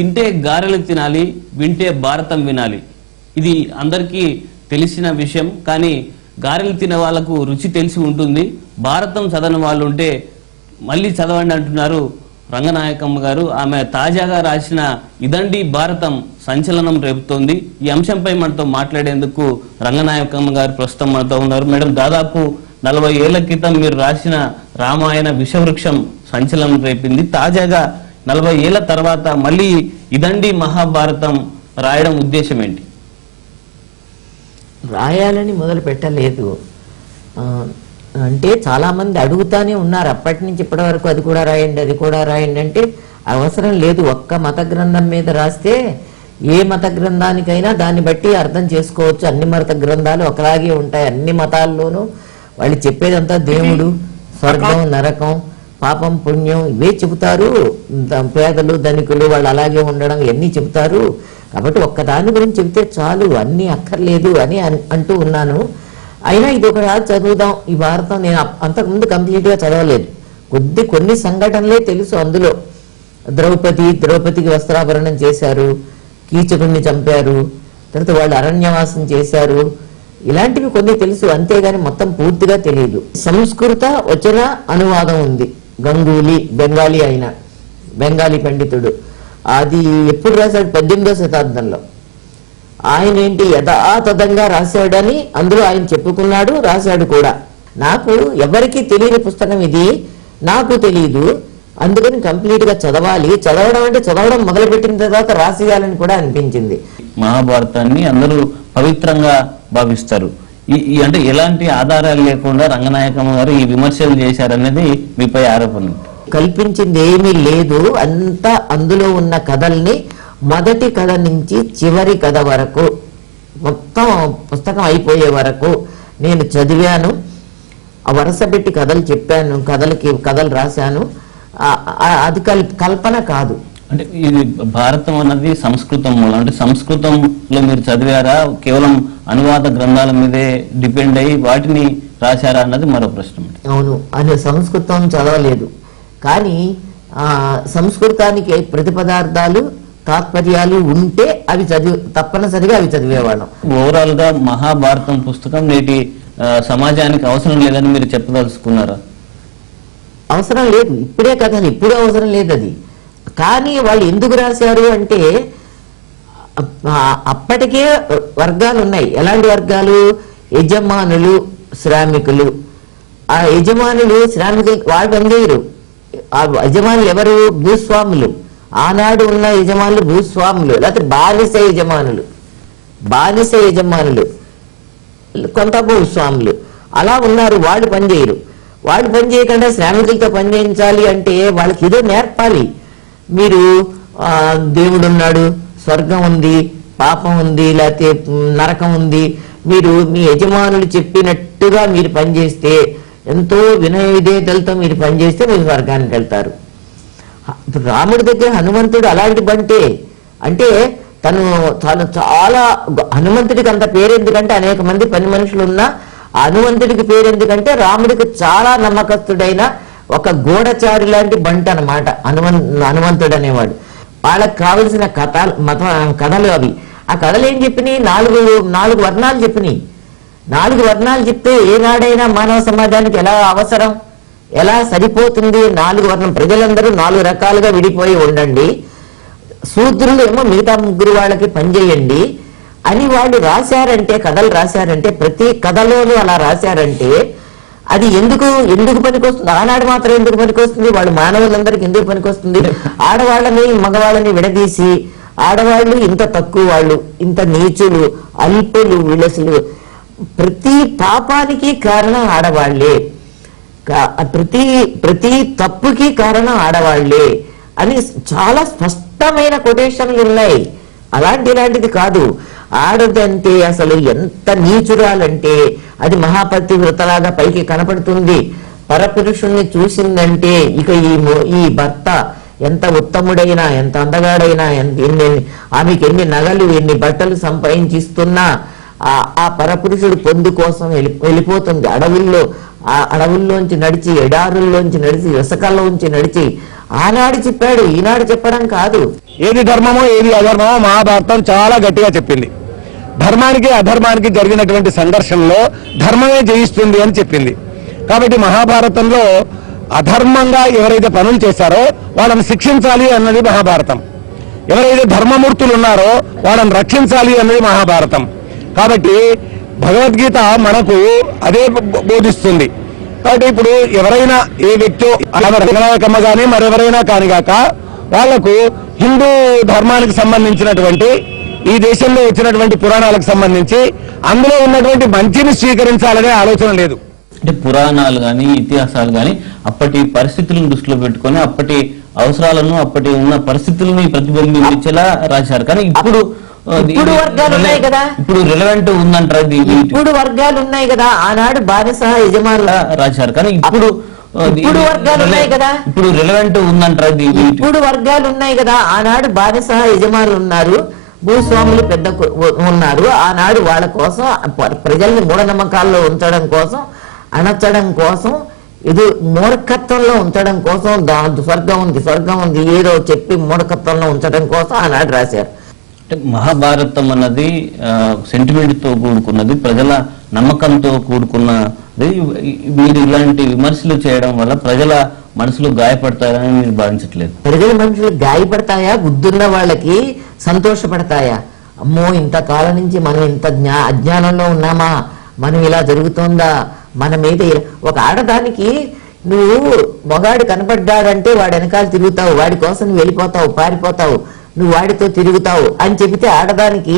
తింటే గారెలు తినాలి, వింటే భారతం వినాలి. ఇది అందరికీ తెలిసిన విషయం. కానీ గారెలు తినే వాళ్ళకు రుచి తెలిసి ఉంటుంది. భారతం చదవని వాళ్ళు ఉంటే మళ్ళీ చదవండి అంటున్నారు రంగనాయకమ్మ గారు. ఆమె తాజాగా రాసిన ఇదండి భారతం సంచలనం రేపుతోంది. ఈ అంశంపై మనతో మాట్లాడేందుకు రంగనాయకమ్మ గారు ప్రస్తుతం మనతో ఉన్నారు. మేడం, దాదాపు 40 ఏళ్ల క్రితం మీరు రాసిన రామాయణ విషవృక్షం సంచలనం రేపింది. తాజాగా 40 ఏళ్ల తర్వాత మళ్ళీ ఇదండి మహాభారతం రాయడం ఉద్దేశం ఏంటి? రాయాలని మొదలు పెట్టలేదు. అంటే చాలామంది అడుగుతానే ఉన్నారు అప్పటి నుంచి ఇప్పటి వరకు, అది కూడా రాయండి, అది కూడా రాయండి. అంటే అవసరం లేదు. ఒక్క మత గ్రంథం మీద రాస్తే ఏ మత గ్రంథానికైనా దాన్ని బట్టి అర్థం చేసుకోవచ్చు. అన్ని మత గ్రంథాలు ఒకలాగే ఉంటాయి. అన్ని మతాల్లోనూ వాళ్ళు చెప్పేదంతా దేవుడు, స్వర్గం, నరకం, పాపం, పుణ్యం ఇవే చెబుతారు. పేదలు ధనికులు వాళ్ళు అలాగే ఉండడం ఇవన్నీ చెబుతారు. కాబట్టి ఒక్కదాని గురించి చెబితే చాలు, అన్నీ అక్కర్లేదు అని అంటూ ఉన్నాను. అయినా ఇది ఒక రాజు చదువుదాం ఈ భారతం. నేను అంతకుముందు కంప్లీట్గా చదవలేదు. కొన్ని సంఘటనలే తెలుసు. అందులో ద్రౌపదికి వస్త్రాభరణం చేశారు, కీచకుడిని చంపారు, తర్వాత వాళ్ళు అరణ్యవాసం చేశారు, ఇలాంటివి కొన్ని తెలుసు. అంతేగాని మొత్తం పూర్తిగా తెలియదు. సంస్కృత వచన అనువాదం ఉంది. గంగూలీ బెంగాలీ పండితుడు. అది ఎప్పుడు రాశాడు? 18వ శతాబ్దంలో. ఆయన ఏంటి యథాతథంగా రాశాడని అందులో ఆయన చెప్పుకున్నాడు, రాశాడు కూడా. నాకు ఎవరికీ తెలియని పుస్తకం ఇది, నాకు తెలియదు. అందుకని కంప్లీట్ గా చదవాలి. చదవడం అంటే చదవడం మొదలుపెట్టిన తర్వాత రాసేయాలని కూడా అనిపించింది. మహాభారతాన్ని అందరూ పవిత్రంగా భావిస్తారు. ఈ అంటే ఎలాంటి ఆధారాలు లేకుండా రంగనాయకమ్మ గారు ఈ విమర్శలు చేశారనేది మీపై ఆరోపణ. కల్పించింది ఏమీ లేదు. అంతా అందులో ఉన్న కథల్ని మొదటి కథ నుంచి చివరి కథ వరకు మొత్తం పుస్తకం అయిపోయే వరకు నేను చదివాను. వరుస పెట్టి కథలు చెప్పాను, కథలు రాశాను. అది కల్పన కాదు. అంటే ఇది భారతం అన్నది సంస్కృతం మూలం. అంటే సంస్కృతంలో మీరు చదివారా, కేవలం అనువాద గ్రంథాల మీదే డిపెండ్ అయ్యి వాటిని రాశారా అన్నది మరో ప్రశ్న. అవును, అని సంస్కృతం చదవలేదు. కానీ సంస్కృతానికి ప్రతిపదార్థాలు, తాత్పర్యాలు ఉంటే అవి తప్పనిసరిగా అవి చదివేవాళ్ళం. ఓవరాల్ గా మహాభారతం పుస్తకం నేటి సమాజానికి అవసరం లేదని మీరు చెప్పదలుచుకున్నారా? అవసరం లేదు. ఇప్పుడే కథలు ఇప్పుడు అవసరం లేదు అది. కానీ వాళ్ళు ఎందుకు రాశారు అంటే అప్పటికే వర్గాలు ఉన్నాయి. ఎలాంటి వర్గాలు? యజమానులు, శ్రామికులు. ఆ యజమానులు, శ్రామికులు వాళ్ళు పనిచేయరు. ఆ యజమానులు ఎవరు? భూస్వాములు. ఆనాడు ఉన్న యజమానులు భూస్వాములు, లేకపోతే బానిస యజమానులు, కొంత భూస్వాములు అలా ఉన్నారు. వాళ్ళు పనిచేయరు. వాళ్ళు పని చేయకుండా శ్రామికులతో పని చేయించాలి అంటే వాళ్ళకి ఏదో నేర్పాలి. మీరు దేవుడు ఉన్నాడు, స్వర్గం ఉంది, పాపం ఉంది, లేకపోతే నరకం ఉంది, మీరు మీ యజమానులు చెప్పినట్టుగా మీరు పనిచేస్తే, ఎంతో వినయ విధేయతలతో మీరు పనిచేస్తే మీరు స్వర్గానికి వెళ్తారు. రాముడి దగ్గర హనుమంతుడు అలాంటి బంటే. అంటే తను చాలా హనుమంతుడికి అంత పేరు ఎందుకంటే అనేక మంది పని మనుషులు ఉన్నా హనుమంతుడికి పేరు ఎందుకంటే రాముడికి చాలా నమ్మకస్తుడైన ఒక గూఢచారి లాంటి బంట అనమాట హనుమంతుడు అనేవాడు. వాళ్ళకి కావలసిన కథలు అవి. ఆ కథలు ఏం చెప్పినాయి? నాలుగు వర్ణాలు చెప్పినాయి. 4 వర్ణాలు చెప్తే ఏనాడైనా మానవ సమాజానికి ఎలా అవసరం, ఎలా సరిపోతుంది? 4 వర్ణం ప్రజలందరూ 4 రకాలుగా విడిపోయి ఉండండి, శూద్రులు ఏమో మిగతా 3 వాళ్ళకి పనిచేయండి అని వాళ్ళు రాశారంటే, కథలు రాశారంటే, ప్రతి కథలోనూ అలా రాశారంటే అది ఎందుకు పనికొస్తుంది? ఆనాడు మాత్రం ఎందుకు పనికొస్తుంది? వాళ్ళు మానవులందరికీ ఎందుకు పనికొస్తుంది? ఆడవాళ్ళని మగవాళ్ళని విడదీసి, ఆడవాళ్ళు ఇంత తక్కువ, వాళ్ళు ఇంత నీచులు, అల్పులు, విలసులు, ప్రతి పాపానికి కారణం ఆడవాళ్లే, ప్రతి తప్పుకి కారణం ఆడవాళ్లే అని చాలా స్పష్టమైన కొటేషన్లు ఉన్నాయి. ఇలాంటిది కాదు. ఆడదంటే అసలు ఎంత నీచురాలంటే అది మహాపతివ్రతలాగా పైకి కనపడుతుంది. పరపురుషుణ్ణి చూసిందంటే ఇక ఈ భర్త ఎంత ఉత్తముడైనా, ఎంత అందగాడైనా, ఆమెకి ఎన్ని నగలు, ఎన్ని బట్టలు సంపాదించిస్తున్నా ఆ పరపురుషుడు పొందు కోసం వెళ్ళిపోతుంది. అడవుల్లో ఆ అడవుల్లోంచి నడిచి, ఎడారుల్లోంచి నడిచి, ఇసుకల్లోంచి నడిచి ఆనాడు చెప్పాడు, ఈనాడు చెప్పడం కాదు. ఏది ధర్మమో ఏది అధర్మమో మహాభారతం చాలా గట్టిగా చెప్పింది. ధర్మానికి అధర్మానికి జరిగినటువంటి సంఘర్షణలో ధర్మమే జయిస్తుంది అని చెప్పింది. కాబట్టి మహాభారతంలో అధర్మంగా ఎవరైతే పనులు చేశారో వాళ్ళని శిక్షించాలి అన్నది మహాభారతం. ఎవరైతే ధర్మమూర్తులు ఉన్నారో వాళ్ళని రక్షించాలి అన్నది మహాభారతం. కాబట్టి భగవద్గీత మనకు అదే బోధిస్తుంది. కాబట్టి ఇప్పుడు ఎవరైనా ఏ వ్యక్తి రంగనాయకమ్మ కానీ మరెవరైనా కానిగాక వాళ్లకు హిందూ ధర్మానికి సంబంధించినటువంటి ఈ దేశంలో వచ్చినటువంటి పురాణాలకు సంబంధించి అందులో ఉన్నటువంటి మంచిని స్వీకరించాలనే ఆలోచన లేదు. అంటే పురాణాలు కానీ ఇతిహాసాలు కానీ అప్పటి పరిస్థితులను దృష్టిలో పెట్టుకొని అప్పటి అవసరాలను అప్పటి ఉన్న పరిస్థితులను ప్రతిబింబించేలా రాశారు. కానీ ఇప్పుడు వర్గాలు ఉన్నాయి కదా, ఇప్పుడు రిలవెంట్ ఉందంటారు. ఇప్పుడు వర్గాలు ఉన్నాయి కదా, ఆనాడు బానిస యజమానుల రాశారు. కానీ ఇప్పుడు వర్గాలు ఉన్నాయి కదా, ఇప్పుడు రిలవెంట్ ఉందంటారు. ఇప్పుడు వర్గాలు ఉన్నాయి కదా, ఆనాడు బానిస యజమానులు ఉన్నారు, భూస్వాములు పెద్ద ఉన్నారు. ఆనాడు వాళ్ళ కోసం ప్రజల్ని మూఢనమ్మకాల్లో ఉంచడం కోసం, అణచడం కోసం, ఇది మూర్ఖత్వంలో ఉంచడం కోసం, స్వర్గం ఉంది ఏదో చెప్పి మూర్ఖత్వంలో ఉంచడం కోసం ఆనాడు రాశారు. మహాభారతం అన్నది సెంటిమెంట్ తో కూడుకున్నది, ప్రజల నమ్మకంతో కూడుకున్నది. మీరు ఇలాంటి విమర్శలు చేయడం వల్ల ప్రజల మనసులు గాయపడతాయని మీరు భావించట్లేదు? ప్రజల మనుషులు గాయపడతాయా? బుద్ధున్న వాళ్ళకి సంతోషపడతాయా? అమ్మో, ఇంతకాలం నుంచి మనం ఇంత అజ్ఞానంలో ఉన్నామా, మనం ఇలా జరుగుతుందా, మన మీద ఒక ఆడదానికి నువ్వు మొగాడు కనపడ్డాడంటే వాడు వెనకాల తిరుగుతావు, వాడి కోసం నువ్వు వెళ్ళిపోతావు, పారిపోతావు, నువ్వు వాడితో తిరుగుతావు అని చెబితే ఆడదానికి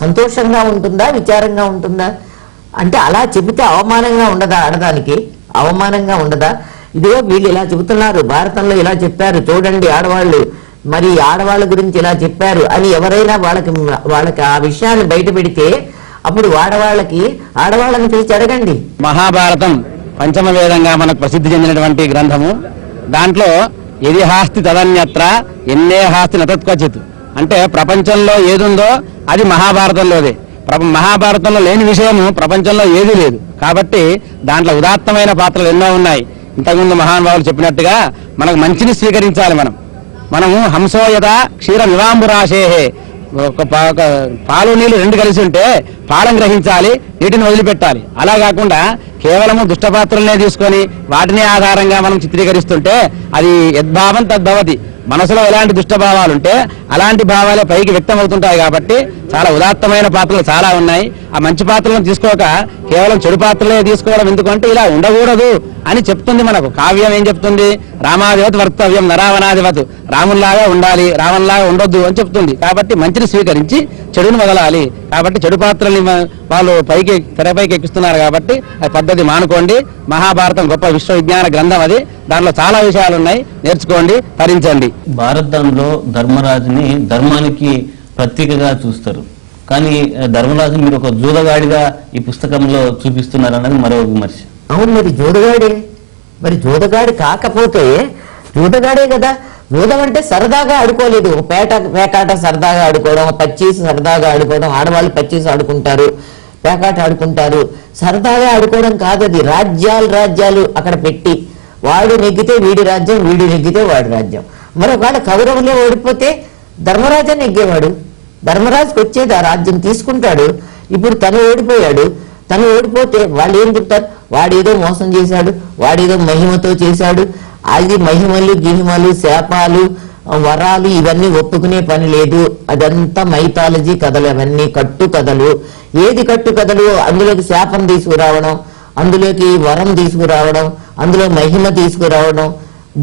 సంతోషంగా ఉంటుందా, విచారంగా ఉంటుందా? అంటే అలా చెబితే అవమానంగా ఉండదా? ఆడదానికి అవమానంగా ఉండదా? ఇదిగో వీళ్ళు ఇలా చెబుతున్నారు, భారతంలో ఇలా చెప్పారు చూడండి ఆడవాళ్ళు, మరి ఆడవాళ్ళ గురించి ఇలా చెప్పారు అని ఎవరైనా వాళ్ళకి ఆ విషయాన్ని బయట పెడితే అప్పుడు ఆడవాళ్ళని పిలిచి అడగండి. మహాభారతం పంచమ వేదంగా మనకు ప్రసిద్ధి చెందినటువంటి గ్రంథము. దాంట్లో ఎది హాస్తి తదన్యత్ర ఎన్నే హాస్తి నతత్వచిత్ అంటే ప్రపంచంలో ఏదుందో అది మహాభారతంలోదే. మహాభారతంలో లేని విషయము ప్రపంచంలో ఏదీ లేదు. కాబట్టి దాంట్లో ఉదాత్తమైన పాత్రలు ఎన్నో ఉన్నాయి. ఇంతకుముందు మహానుభావులు చెప్పినట్టుగా మనకు మంచిని స్వీకరించాలి. మనము హంసోయత క్షీర నివాంబురాశేహే, ఒక పాలు నీళ్లు రెండు కలిసి ఉంటే పాలను గ్రహించాలి, నీటిని వదిలిపెట్టాలి. అలా కాకుండా కేవలము దుష్టపాత్రలనే తీసుకొని వాటిని ఆధారంగా మనం చిత్రీకరిస్తుంటే అది యద్భావం తద్భవతి. మనసులో ఎలాంటి దుష్టభావాలుంటే అలాంటి భావాలే పైకి వ్యక్తం అవుతుంటాయి. కాబట్టి చాలా ఉదాత్తమైన పాత్రలు చాలా ఉన్నాయి. ఆ మంచి పాత్రలను తీసుకోక కేవలం చెడు పాత్రలే తీసుకోవడం ఎందుకంటే ఇలా ఉండకూడదు అని చెప్తుంది మనకు కావ్యం. ఏం చెప్తుంది? రామాధివత్ వర్తవ్యం నరావనాధివత్, రాముల్లాగా ఉండాలి, రావణ్లాగా ఉండొద్దు అని చెప్తుంది. కాబట్టి మంచిని స్వీకరించి చెడుని వదలాలి. కాబట్టి చెడు పాత్రల్ని వాళ్ళు తెరపైకి ఎక్కిస్తున్నారు. కాబట్టి ఆ పద్ధతి మానుకోండి. మహాభారతం గొప్ప విశ్వవిజ్ఞాన గ్రంథం అది. దాంట్లో చాలా విషయాలు ఉన్నాయి, నేర్చుకోండి, తరించండి. భారతంలో ధర్మరాజుని ధర్మానికి ప్రతీకగా చూస్తారు. కానీ ధర్మరాజు మీరు ఒక జూదగాడిగా ఈ పుస్తకంలో చూపిస్తున్నారు అన్నది మరో విమర్శ. అవును, మరి జూదగాడే. మరి జూదగాడి కాకపోతే జూదగాడే కదా. జూదం అంటే సరదాగా ఆడుకోలేదు, పేకాట సరదాగా ఆడుకోవడం, పచ్చీసు సరదాగా ఆడుకోవడం. ఆడవాళ్ళు పచ్చీసు ఆడుకుంటారు, పేకాట ఆడుకుంటారు. సరదాగా ఆడుకోవడం కాదు అది. రాజ్యాలు అక్కడ పెట్టి వాడు నెగ్గితే వీడి రాజ్యం, వీడి నెగ్గితే వాడి రాజ్యం. మరొకవేళ కౌరవులే ఓడిపోతే ధర్మరాజు నెగ్గేవాడు. ధర్మరాజుకి వచ్చేది ఆ రాజ్యం తీసుకుంటాడు. ఇప్పుడు తను ఓడిపోయాడు. తను ఓడిపోతే వాళ్ళు ఏం చెప్తారు? వాడేదో మోసం చేశాడు, వాడేదో మహిమతో చేశాడు. అది మహిమలు, గిహిమలు, శాపాలు, వరాలు ఇవన్నీ ఒప్పుకునే పని లేదు. అదంతా మైథాలజీ కథలు, అవన్నీ కట్టు కథలు. ఏది కట్టు కథలు? అందులోకి శాపం తీసుకురావడం, అందులోకి వరం తీసుకురావడం, అందులో మహిమ తీసుకురావడం,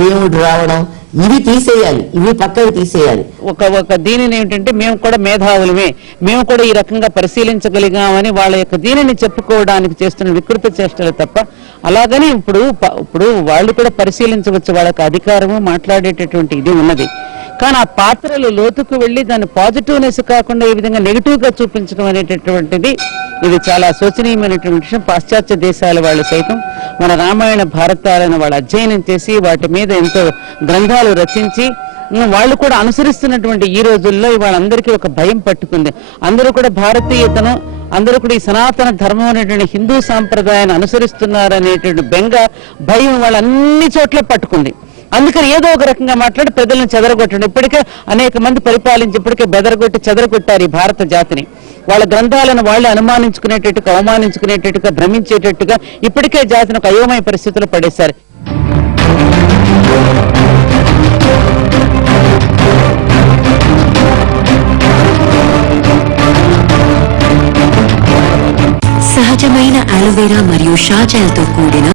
దేవుడు రావడం, ఇవి తీసేయాలి, ఇవి పక్కకు తీసేయాలి. ఒక దీనిని ఏమిటంటే మేము కూడా మేధావులమే, మేము కూడా ఈ రకంగా పరిశీలించగలిగామని వాళ్ళ యొక్క దీనిని చెప్పుకోవడానికి చేస్తున్న వికృత చేష్టలు తప్ప, అలాగని ఇప్పుడు వాళ్ళు కూడా పరిశీలించవచ్చు, వాళ్ళకి అధికారము మాట్లాడేటటువంటి ఇది ఉన్నది. కానీ ఆ పాత్రలు లోతుకు వెళ్లి దాన్ని పాజిటివ్నెస్ కాకుండా ఈ విధంగా నెగిటివ్ గా చూపించడం అనేటటువంటిది ఇది చాలా శోచనీయమైనటువంటి విషయం. పాశ్చాత్య దేశాల వాళ్ళు సైతం మన రామాయణ భారతాలను వాళ్ళు అధ్యయనం చేసి వాటి మీద ఎంతో గ్రంథాలు రచించి వాళ్ళు కూడా అనుసరిస్తున్నటువంటి ఈ రోజుల్లో వాళ్ళందరికీ ఒక భయం పట్టుకుంది. అందరూ కూడా భారతీయతను అందరూ కూడా ఈ సనాతన ధర్మం అనేటువంటి హిందూ సాంప్రదాయాన్ని అనుసరిస్తున్నారనేటువంటి బెంగ, భయం వాళ్ళ అన్ని చోట్ల పట్టుకుంది. అందుకని ఏదో ఒక రకంగా మాట్లాడి ప్రజలను చెదరగొట్టండి. ఇప్పటికే అనేక మంది పరిపాలించి ఇప్పటికే బెదరగొట్టి చెదరగొట్టారు ఈ భారత జాతిని. వాళ్ళ గ్రంథాలను వాళ్ళే అనుమానించుకునేటట్టుగా, అవమానించుకునేటట్టుగా, భ్రమించేటట్టుగా ఇప్పటికే జాతిని ఒక అయోమయ పరిస్థితుల్లో పడేశారు. సహజమైన అలోవెరా మరియు షాజాలతో కూడిన